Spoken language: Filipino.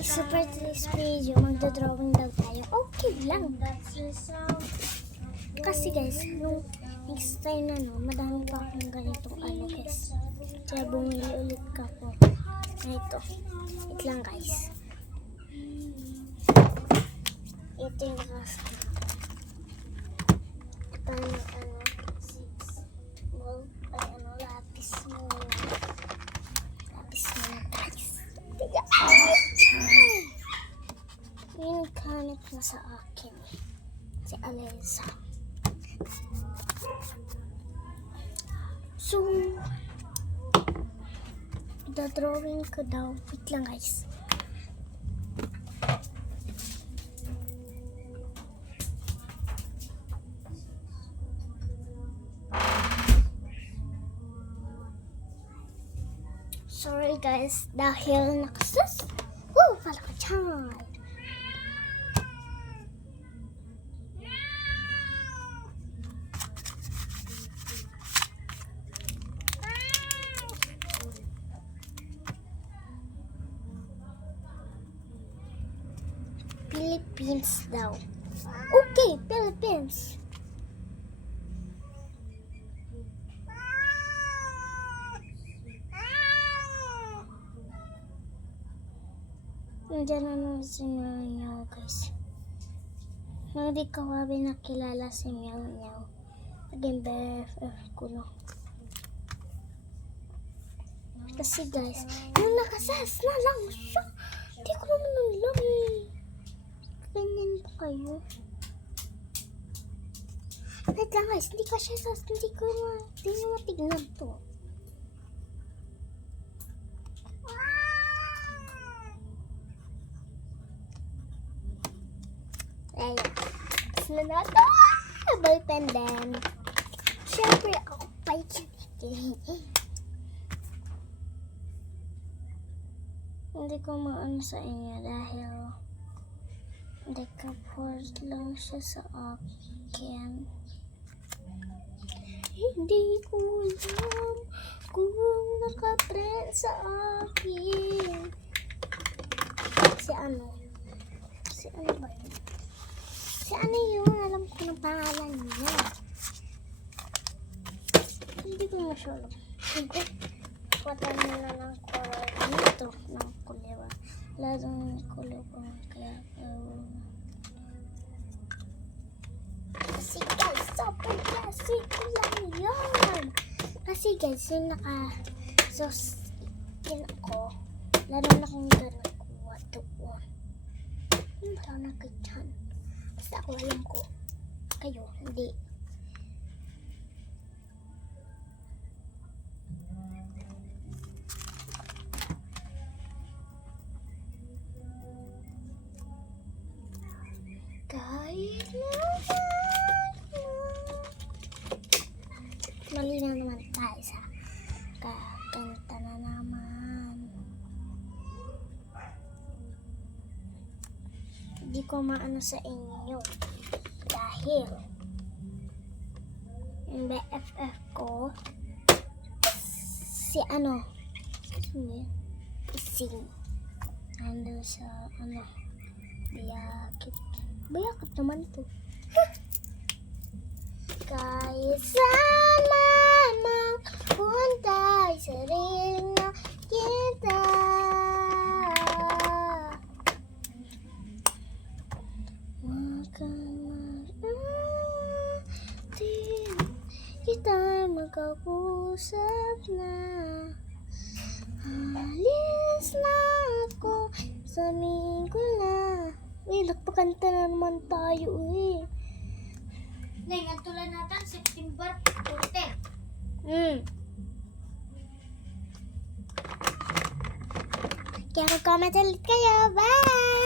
So for today's video, magdodrawing daw tayo. Okay lang. Kasi guys, nung next time na madami pa akong ganitong guys. Kaya bumili ulit ka po. Ito. Wait lang guys. Ito yung nakasama. Ito yung lapis mo. Lapis mo guys. Yung kanet na sa akin. Si Aleza. So, drawing ko daw. Wait lang guys. Sorry guys, dahil nakasus. Pala ka dyan. Philippines daw. Okay, Philippines. Nandiyan na naman si Meow Meow guys. Nang di kawabi nakilala si Meow Meow. Naging BFF ko no. Kasi guys, yung nakasas na lang siya. Hindi ko naman alam eh. Ganyan po kayo. Wait lang guys, hindi ka siya sas. Hindi nyo matignan to. Ayan. Sila na ito. Ballpen din. Siyempre ako pa hindi ko maano sa inyo dahil naka-pause lang siya sa akin. Hindi ko alam kung naka-trend sa akin. Si ano ba yun? Si ano yun? Alam ko ng pangalan niya. Hindi ko masyado. Sige. Patan mo na ng color dito. Ng kulewa. Wala doon ng kulewa. Kaya kasi guys, super classic ko lang yun. Kasi guys, yung naka-skin ko. Lalo na kung gano'n kuha doon. Wala na kayo dyan. Basta ako alam ko. Kayo, hindi. Kahit mali na naman tayo sa kakanta na naman. Hindi ko maano sa inyo dahil yung BFF ko si ising ando sa bayakit naman to. Kahit saan man magpunta, sariling na kita. Kita magkakusap na. Alis na ako, sabihin ko na. Nagpakanta na naman tayo eh. Ngayon, ang tulan natin, September 14. Kaya mag-comment ulit kayo. Bye!